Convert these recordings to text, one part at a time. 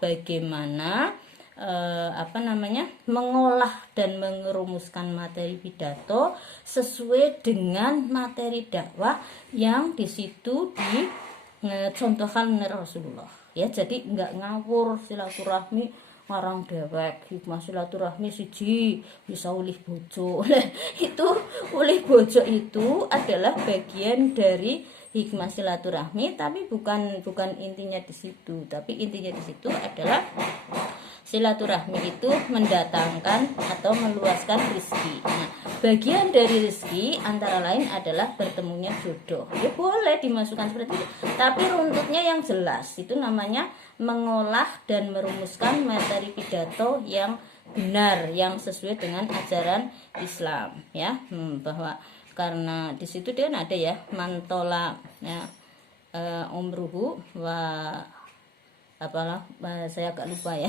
bagaimana mengolah dan merumuskan materi pidato sesuai dengan materi dakwah yang di situ dicontohkan oleh Rasulullah. Ya, jadi nggak ngawur silaturahmi ngarang dewek. Hikmah silaturahmi siji bisa ulih bojo. Itu ulih bojo itu adalah bagian dari hikmah silaturahmi, tapi bukan intinya di situ. Tapi intinya di situ adalah silaturahmi itu mendatangkan atau meluaskan rezeki. Nah, bagian dari rezeki antara lain adalah bertemunya jodoh. Ya boleh dimasukkan seperti itu, tapi runtutnya yang jelas. Itu namanya mengolah dan merumuskan materi pidato yang benar, yang sesuai dengan ajaran Islam, ya. Bahwa karena di situ dia ada ya mantola ya, umruhu wa apalah saya agak lupa ya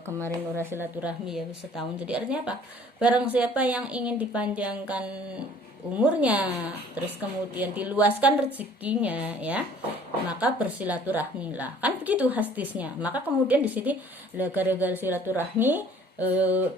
kemarin Nurah silaturahmi ya setahun. Jadi artinya apa? Barang siapa yang ingin dipanjangkan umurnya, terus kemudian diluaskan rezekinya ya, maka bersilaturahmilah. Kan begitu hadisnya. Maka kemudian di sini gara-gara silaturahmi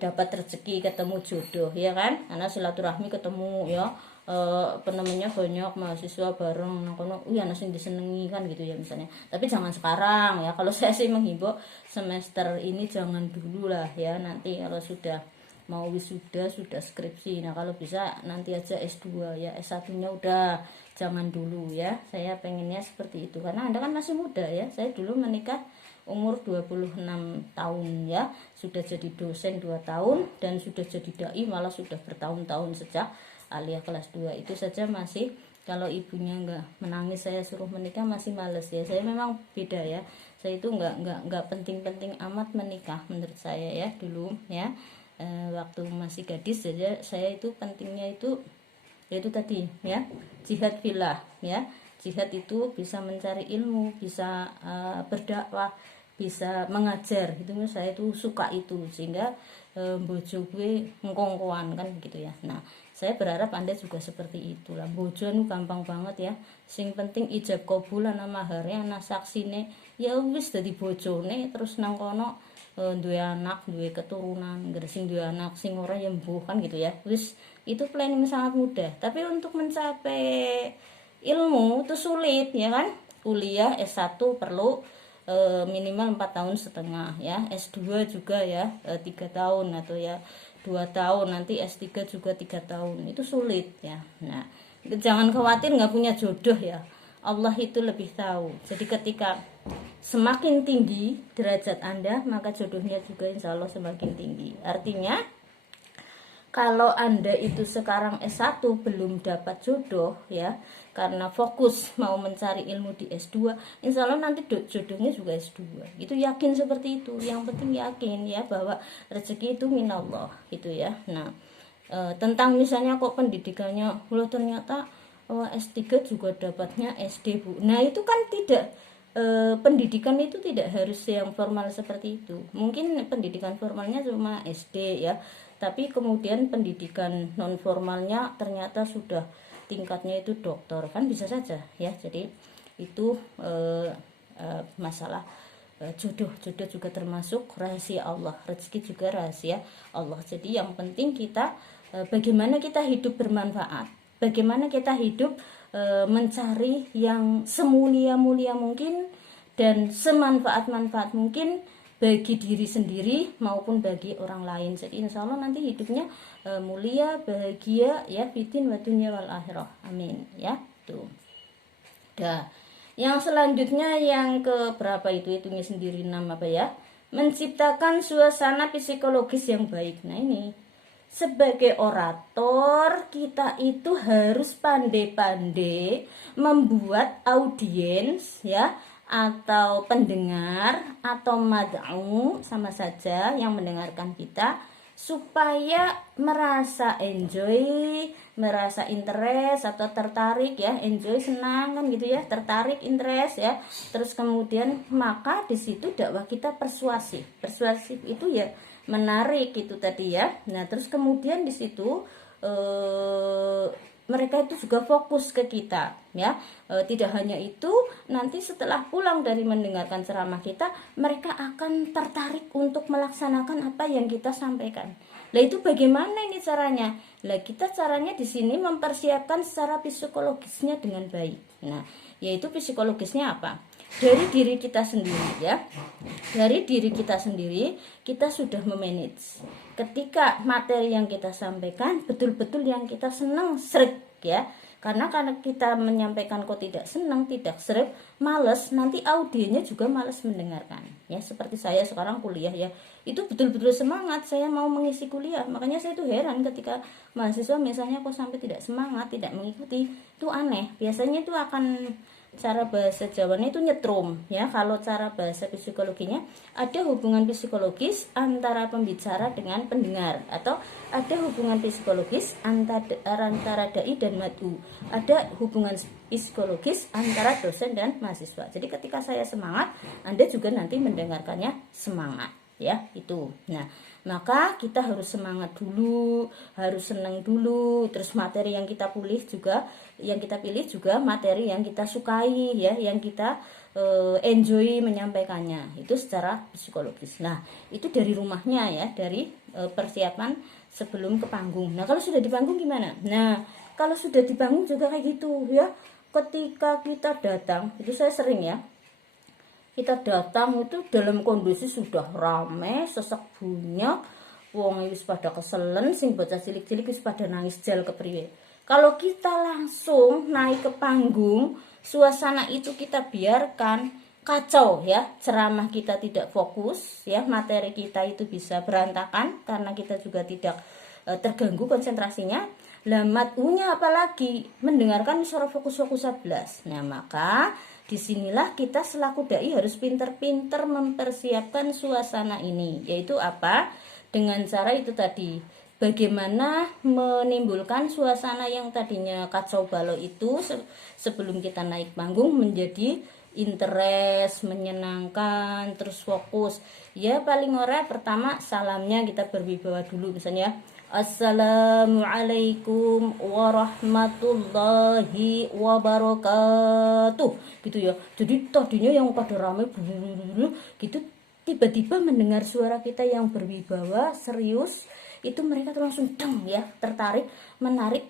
dapat rezeki, ketemu jodoh ya kan? Karena silaturahmi ketemu ya banyak mahasiswa bareng kono anak sing disenengi kan gitu ya misalnya. Tapi jangan sekarang ya, kalau saya sih menghimbau semester ini jangan dulu lah ya, nanti kalau sudah mau wisuda, sudah skripsi, nah kalau bisa nanti aja S2 ya, S1 nya udah jangan dulu ya. Saya pengennya seperti itu karena Anda kan masih muda ya. Saya dulu menikah umur 26 tahun ya, sudah jadi dosen 2 tahun dan sudah jadi dai malah sudah bertahun-tahun sejak Aliyah kelas 2 itu saja masih, kalau ibunya enggak menangis saya suruh menikah masih males ya. Saya memang beda ya, saya itu enggak penting-penting amat menikah menurut saya ya dulu ya. Waktu masih gadis saja saya itu pentingnya itu yaitu tadi ya, jihad fillah ya. Jihad itu bisa mencari ilmu, bisa berdakwah, bisa mengajar, itu saya itu suka itu, sehingga bojo gue ngkongkoan kan gitu ya. Nah saya berharap Anda juga seperti itulah. Bojo nu gampang banget ya, sing penting ijab kabulan nama mahare ana saksine ya wis dadi bojone, terus nang kono duwe anak, duwe keturunan, sing duwe anak sing ora ya mbuh kan gitu ya. Wis itu planning sangat mudah. Tapi untuk mencapai ilmu itu sulit ya kan. Kuliah S1 perlu minimal 4,5 tahun ya, S2 juga ya 3 tahun atau ya 2 tahun, nanti S3 juga 3 tahun, itu sulit ya. Nah jangan khawatir nggak punya jodoh ya, Allah itu lebih tahu. Jadi ketika semakin tinggi derajat Anda, maka jodohnya juga insya Allah semakin tinggi. Artinya kalau Anda itu sekarang S1 belum dapat jodoh ya, karena fokus mau mencari ilmu di S2, insya Allah nanti jodohnya juga S2. Itu yakin seperti itu. Yang penting yakin ya bahwa rezeki itu minallah gitu ya. Nah tentang misalnya kok pendidikannya ternyata S3 juga dapatnya SD Bu. Nah itu kan tidak, pendidikan itu tidak harus yang formal seperti itu. Mungkin pendidikan formalnya cuma SD ya, tapi kemudian pendidikan non formalnya ternyata sudah tingkatnya itu doktor, kan bisa saja ya. Jadi itu masalah jodoh juga termasuk rahasia Allah, rezeki juga rahasia Allah. Jadi yang penting kita bagaimana kita hidup bermanfaat, bagaimana kita hidup mencari yang semulia-mulia mungkin dan semanfaat-manfaat mungkin bagi diri sendiri maupun bagi orang lain. Jadi insya Allah nanti hidupnya mulia, bahagia ya, fitin wa dunya wal akhirah. Amin ya. Tuh. Dah. Yang selanjutnya yang ke berapa itu, hitungnya sendiri, 6 apa ya? Menciptakan suasana psikologis yang baik. Nah ini sebagai orator kita itu harus pandai-pandai membuat audiens ya, atau pendengar atau mad'u sama saja yang mendengarkan kita, supaya merasa enjoy, merasa interest atau tertarik ya. Enjoy senang kan gitu ya, tertarik interest ya. Terus kemudian maka di situ dakwah kita persuasif. Persuasif itu ya menarik itu tadi ya. Nah terus kemudian di situ mereka itu juga fokus ke kita ya. Tidak hanya itu, nanti setelah pulang dari mendengarkan ceramah kita, mereka akan tertarik untuk melaksanakan apa yang kita sampaikan. Lah itu bagaimana ini caranya? Lah kita caranya di sini mempersiapkan secara psikologisnya dengan baik. Nah, yaitu psikologisnya apa? Dari diri kita sendiri ya. Dari diri kita sendiri kita sudah memanage. Ketika materi yang kita sampaikan betul-betul yang kita senang, sreg ya. Karena kita menyampaikan kok tidak senang, tidak sreg, males, nanti audiennya juga males mendengarkan. Ya, seperti saya sekarang kuliah ya. Itu betul-betul semangat saya mau mengisi kuliah. Makanya saya itu heran ketika mahasiswa misalnya kok sampai tidak semangat, tidak mengikuti. Itu aneh. Biasanya itu akan cara bahasa Jawanya itu nyetrum ya. Kalau cara bahasa psikologinya ada hubungan psikologis antara pembicara dengan pendengar, atau ada hubungan psikologis antara dai dan mad'u, ada hubungan psikologis antara dosen dan mahasiswa. Jadi ketika saya semangat, Anda juga nanti mendengarkannya semangat ya, itu. Nah, maka kita harus semangat dulu, harus senang dulu, terus materi yang kita pilih juga materi yang kita sukai ya, yang kita enjoy menyampaikannya, itu secara psikologis. Nah, itu dari rumahnya ya, dari persiapan sebelum ke panggung. Nah, kalau sudah di panggung gimana? Nah, kalau sudah di panggung juga kayak gitu ya. Ketika kita datang, itu saya sering ya, kita datang itu dalam kondisi sudah rame, sesak bunyak, wong wis pada keselen, sing bocah cilik-cilik wis pada nangis jal kepriwe. Kalau kita langsung naik ke panggung, suasana itu kita biarkan kacau ya, ceramah kita tidak fokus ya, materi kita itu bisa berantakan karena kita juga tidak terganggu konsentrasinya. Lah mat'unya apalagi mendengarkan suara fokus-fokus 11. Nah, maka disinilah kita selaku dai harus pinter-pinter mempersiapkan suasana ini. Yaitu apa? Dengan cara itu tadi, bagaimana menimbulkan suasana yang tadinya kacau balau itu sebelum kita naik panggung menjadi interest, menyenangkan, terus fokus. Ya paling ora pertama salamnya kita berwibawa dulu, misalnya Assalamualaikum warahmatullahi wabarakatuh, gitu ya. Jadi tadinya yang pada ramai gitu, tiba-tiba mendengar suara kita yang berwibawa, serius, itu mereka tuh langsung deng ya, tertarik, menarik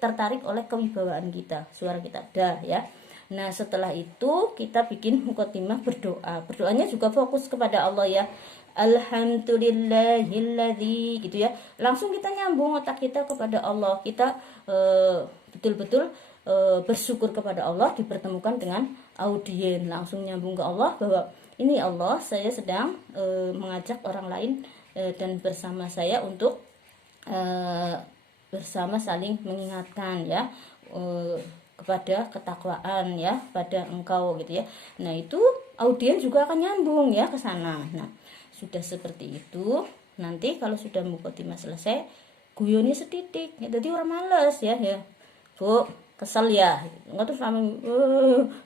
tertarik oleh kewibawaan kita, suara kita dah ya. Nah, setelah itu kita bikin muqaddimah berdoa. Berdoanya juga fokus kepada Allah ya. Alhamdulillahilladzi, gitu ya. Langsung kita nyambung otak kita kepada Allah. Kita betul-betul bersyukur kepada Allah dipertemukan dengan audien. Langsung nyambung ke Allah bahwa ini Allah, saya sedang mengajak orang lain dan bersama saya untuk bersama saling mengingatkan ya, kepada ketakwaan ya, pada engkau gitu ya. Nah, itu audien juga akan nyambung ya ke sana. Nah, sudah seperti itu, nanti kalau sudah muqaddimah selesai, guyoni setitik. Jadi orang males ya. Bu, kesel ya. Enggak terus sampe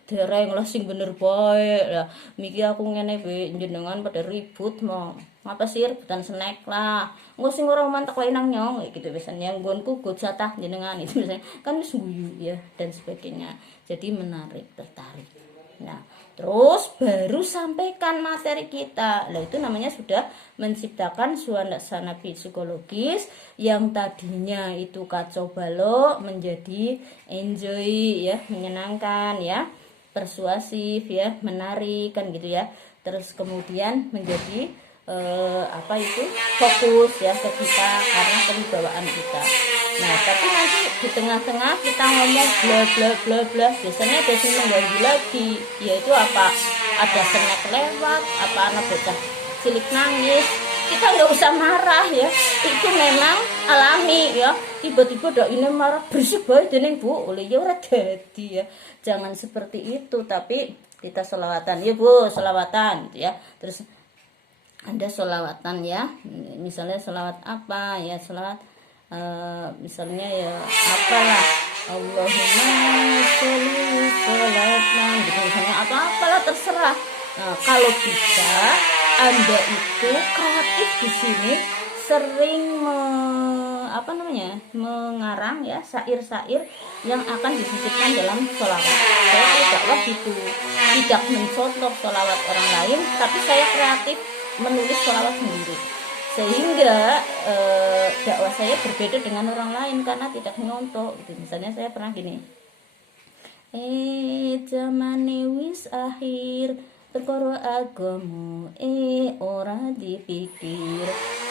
dereng lah sing bener bae. Lah miki aku ngene be jenengan pada ribut mau. Ngapa sih rebutan snack lah. Engko sing ora mantek wae nang nyong gitu biasanya nggonku go jatah jenengan itu misalnya. Kan wis guyu ya dan sebagainya. Jadi menarik, tertarik. Nah, terus baru sampaikan materi kita. Lah itu namanya sudah menciptakan suasana psikologis yang tadinya itu kacau balau menjadi enjoy ya, menyenangkan ya, persuasif ya, menarik kan gitu ya. Terus kemudian menjadi fokus ya ke kita karena kewibawaan kita. Nah, tapi nanti di tengah-tengah kita ngomong bla bla bla bla, biasanya ada yang mengganggu lagi, yaitu apa? Ada snack lewat, apa anak bocah cilik nangis. Kita nggak usah marah ya, itu memang alami ya. Tiba-tiba ada ini marah berisik banget dening Bu, oleh ya ora dadi ya. Jangan seperti itu, tapi kita sholawatan ya Bu, sholawatan ya. Terus ada sholawatan ya, misalnya sholawat apa ya, sholawat misalnya ya apalah, Allahumma sholli sholatan gitu misalnya, atau apalah terserah. Nah, kalau bisa Anda itu kreatif di sini, sering mengarang ya syair-syair yang akan disisipkan dalam sholawat. Saya kalau dakwah gitu tidak mencontoh sholawat orang lain, tapi saya kreatif menulis sholawat sendiri, sehingga dakwah saya berbeda dengan orang lain karena tidak menyontoh gitu. Misalnya saya pernah gini, zamane wis akhir perkara agama ora dipikir,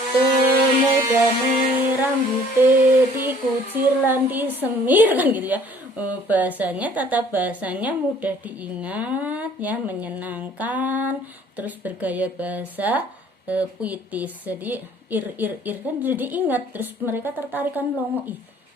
temudane rambute dikucir lan disemir, kan gitu ya. Bahasanya, tata bahasanya mudah diingat ya, menyenangkan, terus bergaya bahasa puitis. Jadi ir kan jadi ingat, terus mereka tertarik kan longo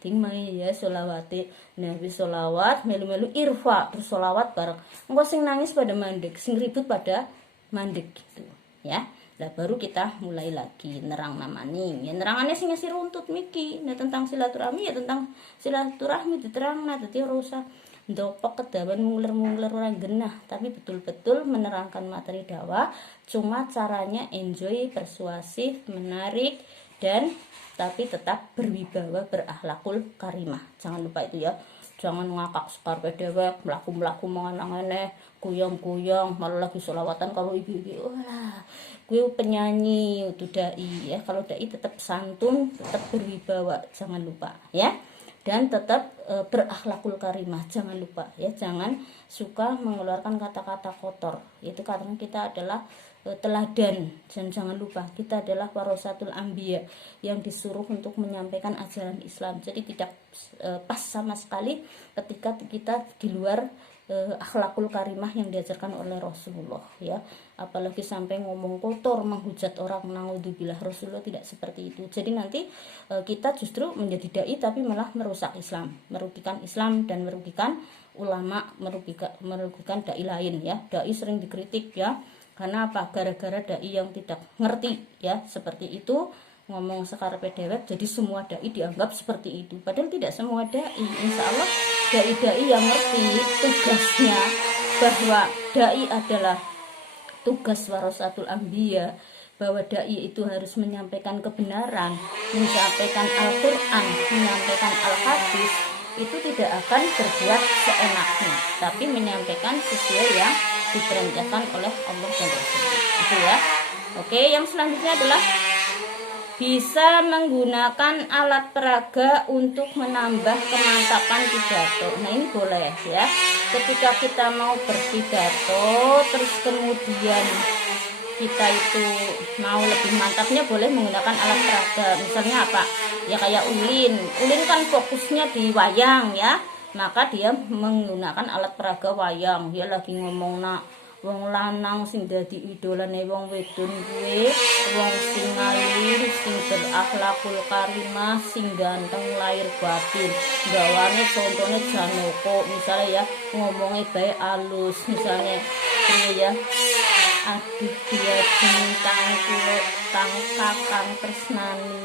ting mai ya sholawate. Nah wis sholawat melu-melu irfa terus sholawat bareng. Engko sing nangis pada mandek, sing ribut pada mandek gitu ya. Lah baru kita mulai lagi nerang namani. Ya nerangannya sing ngasih runtut miki. Nah tentang silaturahmi ya tentang silaturahmi diterangna, dadi ora usah ndopok kedawan mungler-mungler orang genah, tapi betul-betul menerangkan materi dakwah. Cuma caranya enjoy, persuasif, menarik, dan tapi tetap berwibawa, berakhlakul karimah. Jangan lupa itu ya. Jangan ngakak sekarpe dewek, melaku-melaku menganang-aneh, kuyang-kuyang, malah lagi sholawatan kalau ibu-ibu. Wah, gue penyanyi, itu dai ya. Kalau dai tetap santun, tetap berwibawa, jangan lupa ya. Dan tetap berakhlakul karimah, jangan lupa ya. Jangan suka mengeluarkan kata-kata kotor. Itu karena kita adalah teladan, dan jangan lupa kita adalah warasatul anbiya yang disuruh untuk menyampaikan ajaran Islam. Jadi tidak pas sama sekali ketika kita di luar akhlakul karimah yang diajarkan oleh Rasulullah ya. Apalagi sampai ngomong kotor, menghujat orang, naudzubillah. Rasulullah tidak seperti itu. Jadi nanti kita justru menjadi dai tapi malah merusak Islam, merugikan Islam dan merugikan ulama, merugikan dai lain ya. Dai sering dikritik ya. Karena apa? Gara-gara dai yang tidak ngerti ya, seperti itu ngomong sekarepe dewek, jadi semua dai dianggap seperti itu. Padahal tidak semua dai. Insya Allah dai-dai yang ngerti tugasnya, bahwa dai adalah tugas warasatul anbiya, bahwa dai itu harus menyampaikan kebenaran, menyampaikan Al-Quran, menyampaikan Al-Hadis, itu tidak akan berbuat seenaknya, tapi menyampaikan sesuai yang diperintahkan oleh Allah dan Rasulullah. Itu ya. Oke, yang selanjutnya adalah bisa menggunakan alat peraga untuk menambah kemantapan pidato. Nah ini boleh ya. Ketika kita mau berpidato, terus kemudian kita itu mau lebih mantapnya, boleh menggunakan alat peraga. Misalnya apa? Ya kayak ulin. Ulin kan fokusnya di wayang ya. Maka dia menggunakan alat peraga wayang. Dia lagi ngomong wong lanang sing dadi idolane wong wedon kuwe, wong sing alim, sing berakhlakul karimah, sing ganteng lahir batin. Gawane contohnya Janoko misalnya ya, ngomongnya baik alus misalnya ini ya. Aduh dia bintang kulo tang kakang tresnani,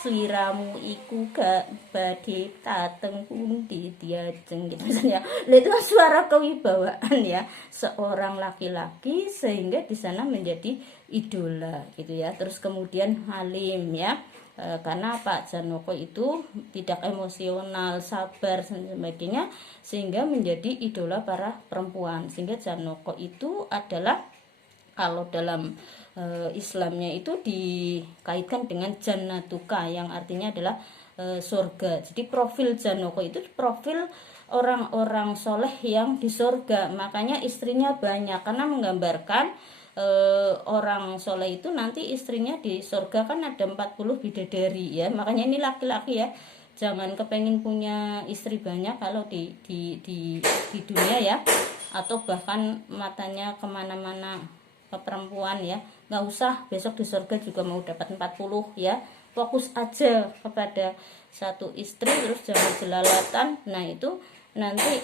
sliramu iku gak badhe tateng pundi diajeng gitu misalnya. Nah itu kan suara kewibawaan ya seorang laki-laki, sehingga di sana menjadi idola gitu ya. Terus kemudian halim ya, karena Pak Janoko itu tidak emosional, sabar dan sebagainya, sehingga menjadi idola para perempuan. Sehingga Janoko itu adalah, kalau dalam Islamnya itu dikaitkan dengan jannatuka, yang artinya adalah surga. Jadi profil Janoko itu profil orang-orang soleh yang di surga. Makanya istrinya banyak, karena menggambarkan orang soleh itu nanti istrinya di surga kan ada 40 bidadari ya. Makanya ini laki-laki ya, jangan kepengen punya istri banyak kalau di dunia ya, atau bahkan matanya kemana-mana ke perempuan ya, nggak usah besok di surga juga mau dapat 40 ya. Fokus aja kepada satu istri, terus jangan jelalatan. Nah itu nanti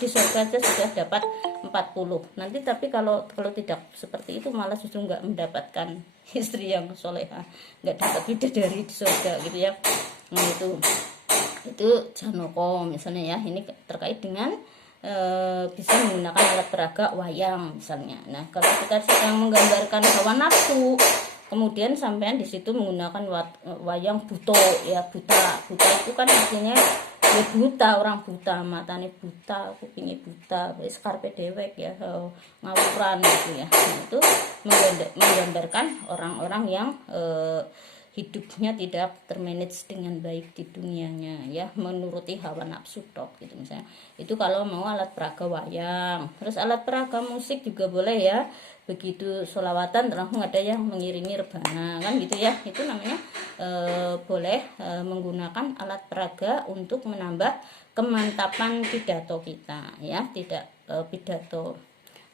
di surga aja sudah dapat 40 nanti. Tapi kalau tidak seperti itu malah justru nggak mendapatkan istri yang soleha, nggak dapat bidadari di surga gitu ya. Nah itu Janoko misalnya ya. Ini terkait dengan bisa menggunakan alat peraga wayang misalnya. Nah kalau kita sedang menggambarkan hawa nafsu, Kemudian sampean di situ menggunakan wayang buto ya, buta itu kan artinya ya buta, orang buta, matanya buta, kupingnya buta, wis karpe dewek ya, ngawuran gitu ya. Nah, itu menggambarkan orang-orang yang hidupnya tidak termanage dengan baik di dunianya ya, menuruti hawa nafsu tok gitu misalnya. Itu kalau mau alat peraga wayang. Terus alat peraga musik juga boleh ya, begitu sholawatan langsung ada yang mengiringi rebana kan gitu ya, itu namanya boleh menggunakan alat peraga untuk menambah kemantapan pidato kita ya, tidak pidato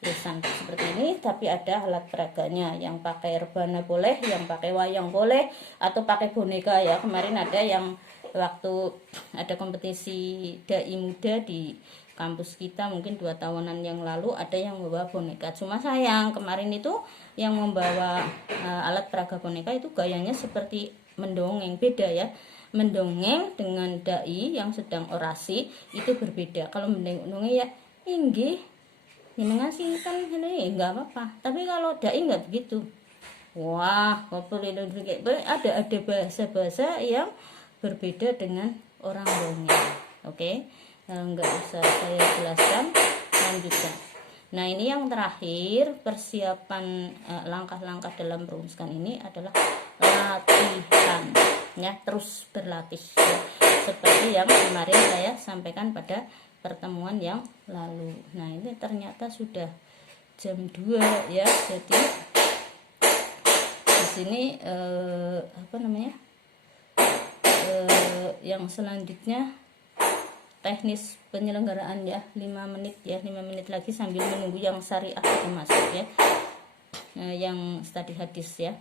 lisan seperti ini tapi ada alat peraganya, yang pakai rebana boleh, yang pakai wayang boleh, atau pakai boneka ya. Kemarin ada yang waktu ada kompetisi dai muda di kampus kita mungkin 2 tahunan yang lalu, ada yang membawa boneka. Cuma sayang kemarin itu yang membawa alat peraga boneka itu gayanya seperti mendongeng, beda ya. Mendongeng dengan dai yang sedang orasi itu berbeda. Kalau mendongeng ya inggih jenengan sih kan ini enggak apa-apa, tapi kalau dai enggak begitu. Wah, ada bahasa-bahasa yang berbeda dengan orang dongeng. Oke, enggak usah saya jelaskan, lanjutkan. Nah, ini yang terakhir, persiapan langkah-langkah dalam merumuskan ini adalah latihan ya, terus berlatih ya. Seperti yang kemarin saya sampaikan pada pertemuan yang lalu. Nah, ini ternyata sudah jam 2 ya. Jadi di sini apa namanya? Yang selanjutnya teknis penyelenggaraan ya, 5 menit ya, 5 menit lagi sambil menunggu yang syariah itu masuk ya. Yang tadi hadis ya.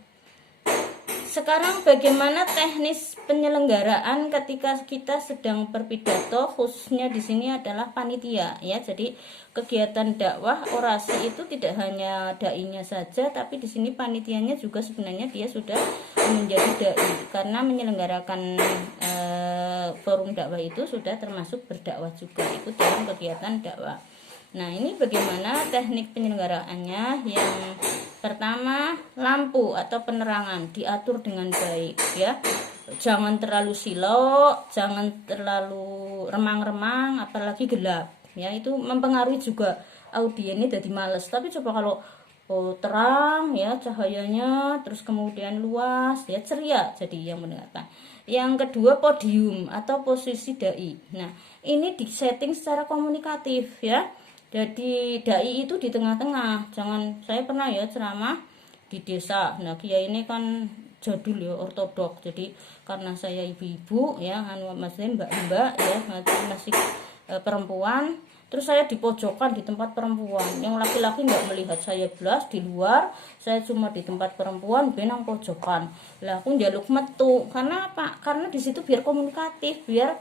Sekarang bagaimana teknis penyelenggaraan ketika kita sedang berpidato, khususnya di sini adalah panitia ya. Jadi kegiatan dakwah orasi itu tidak hanya dai-nya saja, tapi di sini panitianya juga sebenarnya dia sudah menjadi dai karena menyelenggarakan forum dakwah itu sudah termasuk berdakwah juga, ikut dalam kegiatan dakwah. Nah, ini bagaimana teknik penyelenggaraannya? Yang pertama, lampu atau penerangan diatur dengan baik ya. Jangan terlalu silau, jangan terlalu remang-remang, apalagi gelap ya. Itu mempengaruhi juga audiennya jadi males. Tapi coba kalau terang ya cahayanya, terus kemudian luas ya, ceria jadi yang mendengarkan. Yang kedua, podium atau posisi dai. Nah, ini disetting secara komunikatif ya. Jadi dai itu di tengah-tengah. Jangan, saya pernah ya ceramah di desa. Nah, kiai ini kan jadul ya, ortodok. Jadi karena saya ibu-ibu ya, maksudnya mbak-mbak ya, masih perempuan. Terus saya di pojokan di tempat perempuan. Yang laki-laki nggak melihat saya belas di luar. Saya cuma di tempat perempuan, benang pojokan. Lah aku njaluk metu. Karena apa? Karena di situ biar komunikatif, biar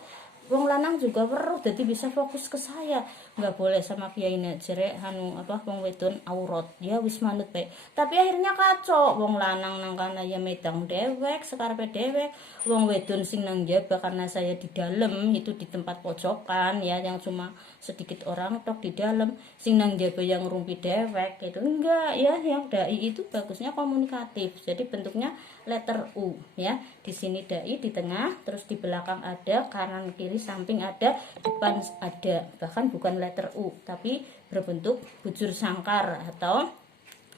wong lanang juga weruh, jadi bisa fokus ke saya. Nggak boleh sama kiai jere wong wedon aurat ya, wis manut bae. Tapi akhirnya kacau, wong lanang nang kana ya medang dewek, sekarepe dewek, wong wedon sing nang jaba karena saya di dalam itu di tempat pojokan ya, yang cuma sedikit orang tok di dalam, sing nang jaba yang rumpi dewek itu enggak ya. Yang dai itu bagusnya komunikatif, jadi bentuknya letter U ya. Di sini dai di tengah, terus di belakang ada, kanan kiri samping ada, depan ada. Bahkan bukan letter U tapi berbentuk bujur sangkar atau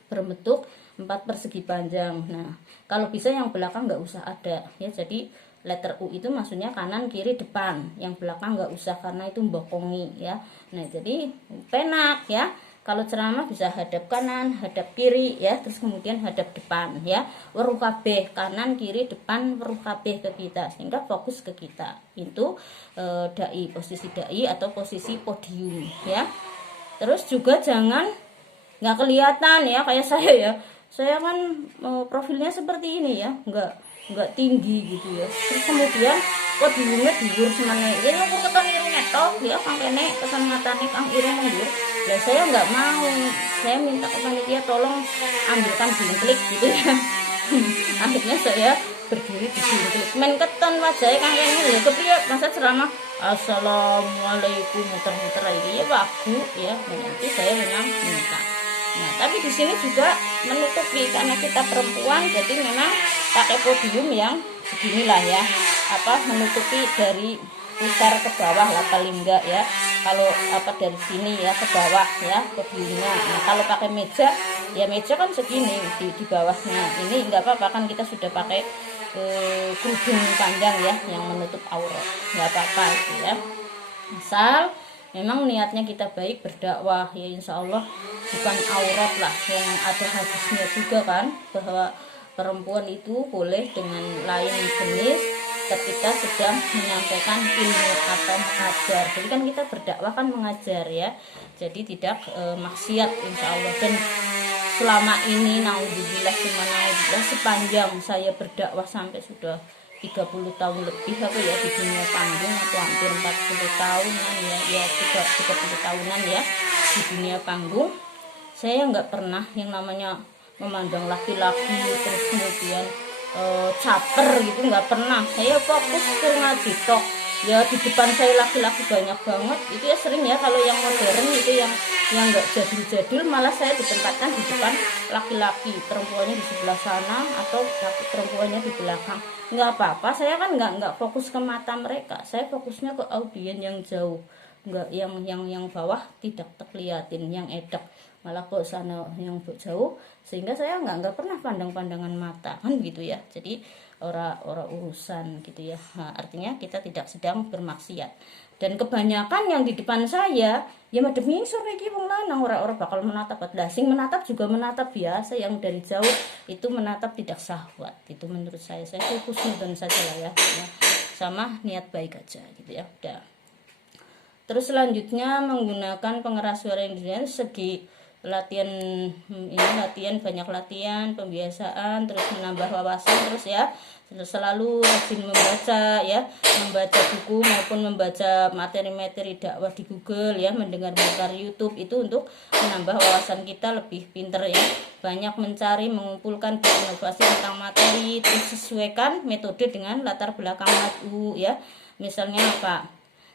berbentuk 4 persegi panjang. Nah, kalau bisa yang belakang nggak usah ada ya. Jadi letter U itu maksudnya kanan kiri depan, yang belakang nggak usah karena itu mbokongi ya. Nah, jadi penak ya. Kalau ceramah bisa hadap kanan, hadap kiri ya, terus kemudian hadap depan ya. Weruh kabeh, kanan, kiri, depan, weruh kabeh ke kita sehingga fokus ke kita. Itu dai, posisi dai atau posisi podium ya. Terus juga jangan nggak kelihatan ya kayak saya ya. Saya kan profilnya seperti ini ya, nggak tinggi gitu ya. Terus kemudian podiumnya dhuwur semene. Ya ngukur keton irunge tok ya, kang kene keton ngatane kang irung dhuwur. Lah saya nggak mau, saya minta ke panitia tolong ambilkan bingklik gitu ya. Akhirnya saya berdiri di bingklik, men keton wajahnya kang kene lho kepriye masa ceramah assalamualaikum muter-muter ini ya bagus ya. Nanti saya memang minta Nah, tapi di sini juga menutupi karena kita perempuan, jadi memang pakai podium yang beginilah ya, menutupi dari pusar ke bawah lah paling enggak ya. Kalau dari sini ya ke bawah ya podiumnya. Nah, kalau pakai meja ya meja kan segini di bawahnya. Ini enggak apa-apa kan kita sudah pakai kerudung panjang ya yang menutup aurat, enggak apa-apa itu ya. Asal memang niatnya kita baik berdakwah ya, insya Allah bukan aurat lah. Yang ada hadisnya juga kan bahwa perempuan itu boleh dengan lain jenis ketika sedang menyampaikan ilmu atau mengajar. Jadi kan kita berdakwah kan mengajar ya, jadi tidak maksiat insya Allah. Dan selama ini naudzubillah sepanjang saya berdakwah sampai sudah 30 tahun lebih ya di dunia panggung, atau hampir 40 tahunan ya 30 tahunan ya di dunia panggung, saya nggak pernah yang namanya memandang laki-laki terus kemudian caper gitu, nggak pernah. Saya fokus ke ngaji tok ya. Di depan saya laki-laki banyak banget itu ya, sering ya kalau yang modern itu yang nggak jadul-jadul, malah saya ditempatkan di depan laki-laki, perempuannya di sebelah sana atau perempuannya di belakang. Nggak apa-apa, saya kan nggak fokus ke mata mereka, saya fokusnya ke audien yang jauh, nggak yang bawah tidak terlihatin, yang edek malah ke sana yang jauh, sehingga saya nggak pernah pandang-pandangan mata kan gitu ya. Jadi orang urusan gitu ya. Nah, artinya kita tidak sedang bermaksiat. Dan kebanyakan yang di depan saya ya madhep ngisor iki wong lanang, ora bakal menatap sing menatap juga menatap biasa, yang dari jauh itu menatap tidak syahwat. Itu menurut saya fokus nonton saja lah ya. Sama niat baik aja gitu ya. Udah. Terus selanjutnya menggunakan pengeras suara yang dengan segi latihan banyak latihan pembiasaan, terus menambah wawasan, terus ya selalu rajin membaca buku maupun membaca materi-materi dakwah di Google ya, mendengar YouTube itu untuk menambah wawasan kita lebih pinter ya. Banyak mencari, mengumpulkan, berinovasi tentang materi, terus sesuaikan metode dengan latar belakang mad'u ya. Misalnya apa?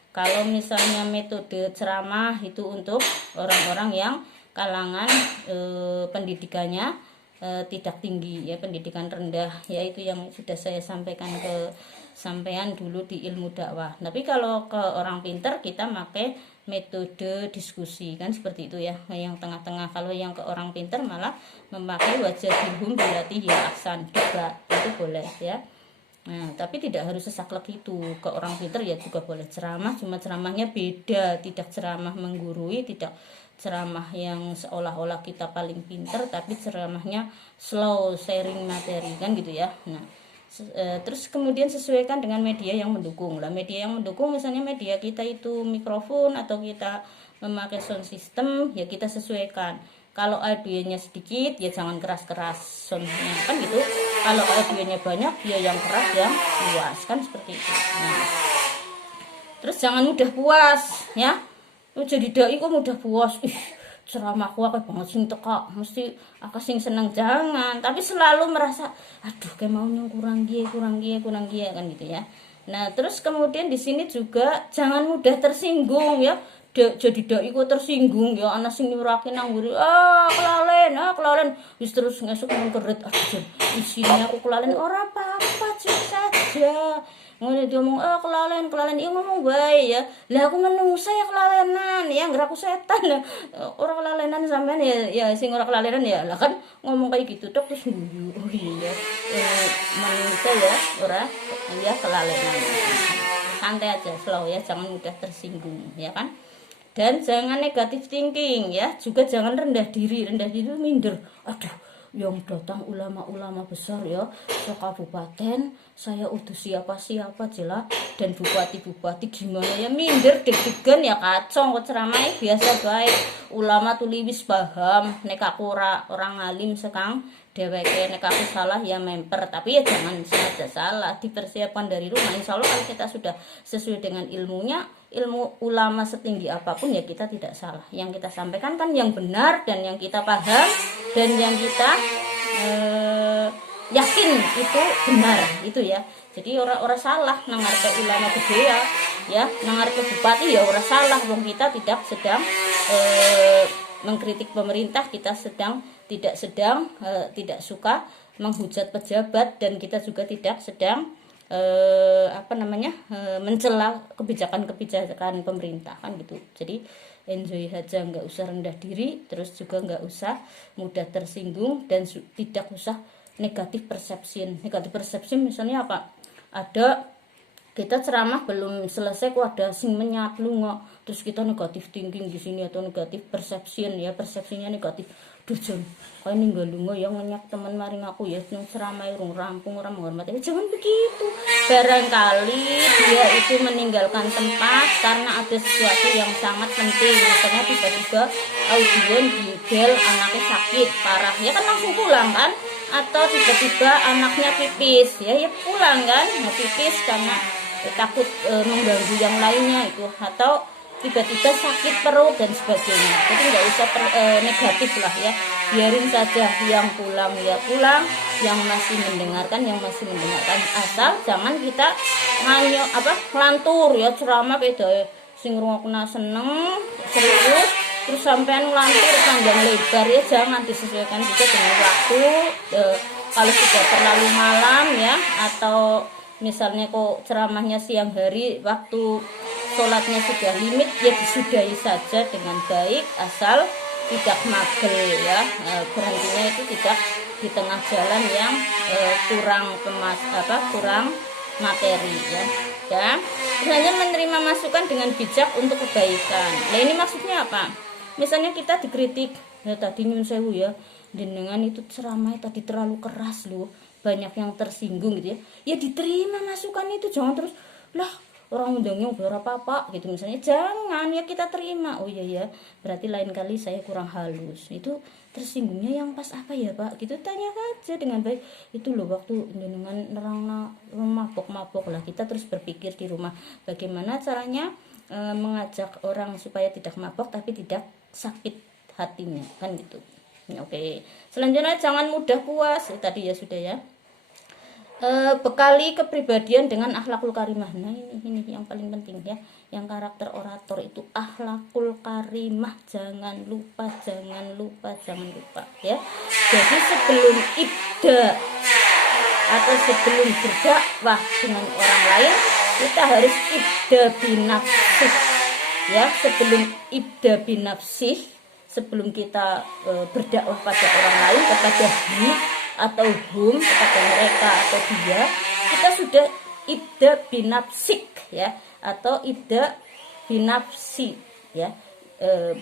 Kalau misalnya metode ceramah itu untuk orang-orang yang kalangan pendidikannya tidak tinggi ya, pendidikan rendah ya, itu yang sudah saya sampaikan ke sampean dulu di ilmu dakwah. Tapi kalau ke orang pinter kita pakai metode diskusi kan, seperti itu ya, yang tengah-tengah. Kalau yang ke orang pinter malah memakai wajah dirhum berarti ya aksan debat, itu boleh ya. Nah, tapi tidak harus sesaklek itu. Ke orang pinter ya juga boleh ceramah, cuma ceramahnya beda, tidak ceramah menggurui, tidak ceramah yang seolah-olah kita paling pinter, tapi ceramahnya slow sharing materi kan gitu ya. Nah, terus kemudian sesuaikan dengan media yang mendukung lah. Media yang mendukung misalnya media kita itu mikrofon atau kita memakai sound system ya, kita sesuaikan. Kalau audionya sedikit ya jangan keras-keras soundnya kan gitu. Kalau audionya banyak ya yang keras yang luas kan, seperti itu. Nah, terus jangan mudah puas ya. Jadi dai kok mudah puas, ceramahku akeh banget sing teka, mesti aku sing seneng, jangan. Tapi selalu merasa aduh kayak mau kurang gie kan gitu ya. Nah, terus kemudian di sini juga jangan mudah tersinggung ya. Jadi dai kok tersinggung ya, ana sing nyurake nang mburi, kelalen wis terus ngesuk mengkeret, aduh isine aku kelalen, ora apa-apa cek saja. Ngono diomong kelalen iya ngomong bae ya. Lah aku menungsa ya kelalenan ya, ngger aku setan. Ora kelalenan sampean ya sing ora kelalenan ya. Lah kan ngomong kayak gitu tok terus guyu. Oh iya. Menungsa ya ora ya kelalenan. Santai aja, slow ya, jangan mudah tersinggung ya kan. Dan jangan negatif thinking ya, juga jangan rendah diri itu minder. Aduh, yang datang ulama-ulama besar ya ke kabupaten, saya utus siapa jelas, dan bupati gimana ya, minder deg-degan ya, kacau kok ceramahnya biasa baik. Ulama tuh wis paham, nek aku orang alim sekang dheweke, nek aku salah ya memper, tapi ya jangan sengaja salah, dipersiapkan dari rumah. Insya Allah kalau kita sudah sesuai dengan ilmunya, ilmu ulama setinggi apapun ya kita tidak salah. Yang kita sampaikan kan yang benar dan yang kita paham dan yang kita yakin itu benar itu ya. Jadi orang salah nang ngarepe ulama gede ya nang ngarepe bupati ya orang salah, wong kita tidak sedang mengkritik pemerintah, kita tidak suka menghujat pejabat, dan kita juga tidak sedang mencela kebijakan pemerintah kan gitu. Jadi enjoy aja, nggak usah rendah diri, terus juga nggak usah mudah tersinggung, dan tidak usah negatif persepsi. Misalnya apa, ada kita ceramah belum selesai kok ada sing menyat lunga, terus kita negatif thinking di sini, atau negatif persepsinya negatif. Duh Jon, kau ini nggak lunga yang ngenyak teman maring aku ya, yang ceramah urung rampung, orang menghormati. Jangan begitu. Barangkali dia itu meninggalkan tempat karena ada sesuatu yang sangat penting, misalnya tiba-tiba audien bel anaknya sakit parah, ya kan langsung pulang kan, atau tiba-tiba anaknya pipis, ya pulang kan, mau pipis karena takut mengganggu yang lainnya itu, atau tiba-tiba sakit perut dan sebagainya. Jadi nggak usah negatif lah ya, biarin saja, yang pulang ya pulang, yang masih mendengarkan asal jangan kita ngelantur ya, ceramah beda sing ngrungokna seneng serius terus sampean ngelantur panjang lebar, ya jangan, disesuaikan juga dengan waktu. Kalau sudah terlalu malam ya, atau misalnya kok ceramahnya siang hari, waktu sholatnya sudah limit, ya disudahi saja dengan baik, asal tidak magel ya, berhentinya itu tidak di tengah jalan yang kurang materi ya. Selanjutnya menerima masukan dengan bijak untuk kebaikan. Nah ini maksudnya apa? Misalnya kita dikritik, ya tadi nyun sewu ya, dengan itu ceramah tadi terlalu keras loh, banyak yang tersinggung gitu ya. Ya diterima masukan itu, jangan terus lah orang undangnya berapa pak gitu misalnya, jangan, ya kita terima. Oh iya ya, berarti lain kali saya kurang halus, itu tersinggungnya yang pas apa ya pak gitu, tanya saja dengan baik. Itu loh waktu dengan nerang mabok lah, kita terus berpikir di rumah bagaimana caranya mengajak orang supaya tidak mabok tapi tidak sakit hatinya kan gitu. Oke, selanjutnya jangan mudah puas, tadi ya sudah ya. Bekali kepribadian dengan akhlakul karimah. Nah ini yang paling penting ya, yang karakter orator itu akhlakul karimah, jangan lupa ya. Jadi sebelum ibda atau sebelum berdakwah dengan orang lain, kita harus ibda binafsih ya. Sebelum ibda binafsih, sebelum kita berdakwah pada orang lain, kepada atau hum, kepada mereka atau dia, kita sudah ibda binafsik ya, atau ibda binafsi ya,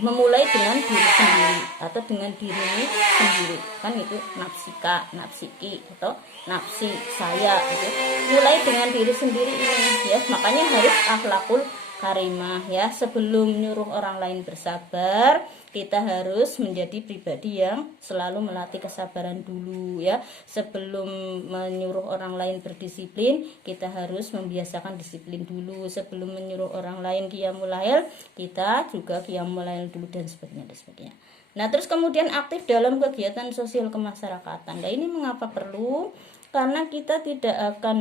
memulai dengan diri sendiri atau dengan dirimu sendiri kan, itu nafsika, nafsiki atau nafsi saya gitu. Mulai dengan diri sendiri ini ya, makanya harus akhlakul karimah ya. Sebelum nyuruh orang lain bersabar, kita harus menjadi pribadi yang selalu melatih kesabaran dulu ya. Sebelum menyuruh orang lain berdisiplin, kita harus membiasakan disiplin dulu. Sebelum menyuruh orang lain qiyamul lail, kita juga qiyamul lail dulu, dan sebagainya. Nah terus kemudian aktif dalam kegiatan sosial kemasyarakatan. Nah ini mengapa perlu? Karena kita tidak akan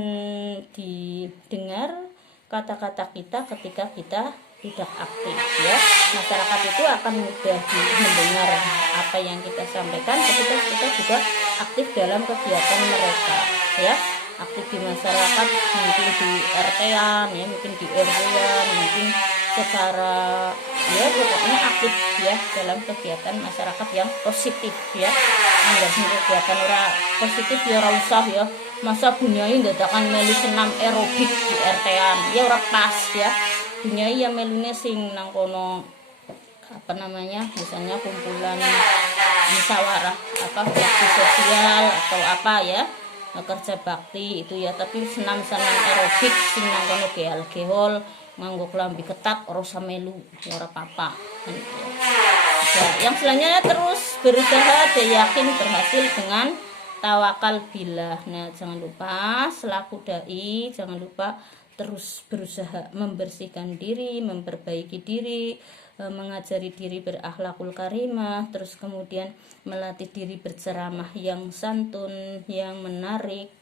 didengar kata-kata kita ketika kita tidak aktif ya. Masyarakat itu akan mudah mendengar apa yang kita sampaikan ketika kita juga aktif dalam kegiatan mereka ya. Aktif di masyarakat, mungkin di RT-an ya, mungkin di RW-an, mungkin secara ya pokoknya aktif ya dalam kegiatan masyarakat yang positif ya. Enggak kegiatan orang positif ya, ora usah ya masa bunyai dadakan melu senam aerobik di RT-an ya, ora pas ya. Bunyai ya melune sing nang kono misalnya kumpulan musyawarah bakti sosial atau apa ya, kerja bakti itu ya, tapi senam aerobik sing nang kono gehol nganggo klambi ketat ora usah melu ya, ora apa-apa kan gitu ya. Yang selanjutnya terus berusaha dan yakin berhasil dengan tawakal billah. Nah jangan lupa selaku dai, jangan lupa terus berusaha membersihkan diri, memperbaiki diri, mengajari diri berakhlakul karimah, terus kemudian melatih diri berceramah yang santun, yang menarik,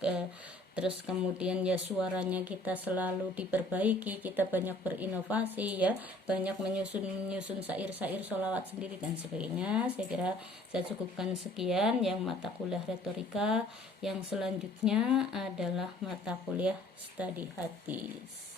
terus kemudian ya suaranya kita selalu diperbaiki, kita banyak berinovasi ya, banyak menyusun syair-syair sholawat sendiri dan sebagainya. Saya kira saya cukupkan sekian yang mata kuliah retorika. Yang selanjutnya adalah mata kuliah study hadis.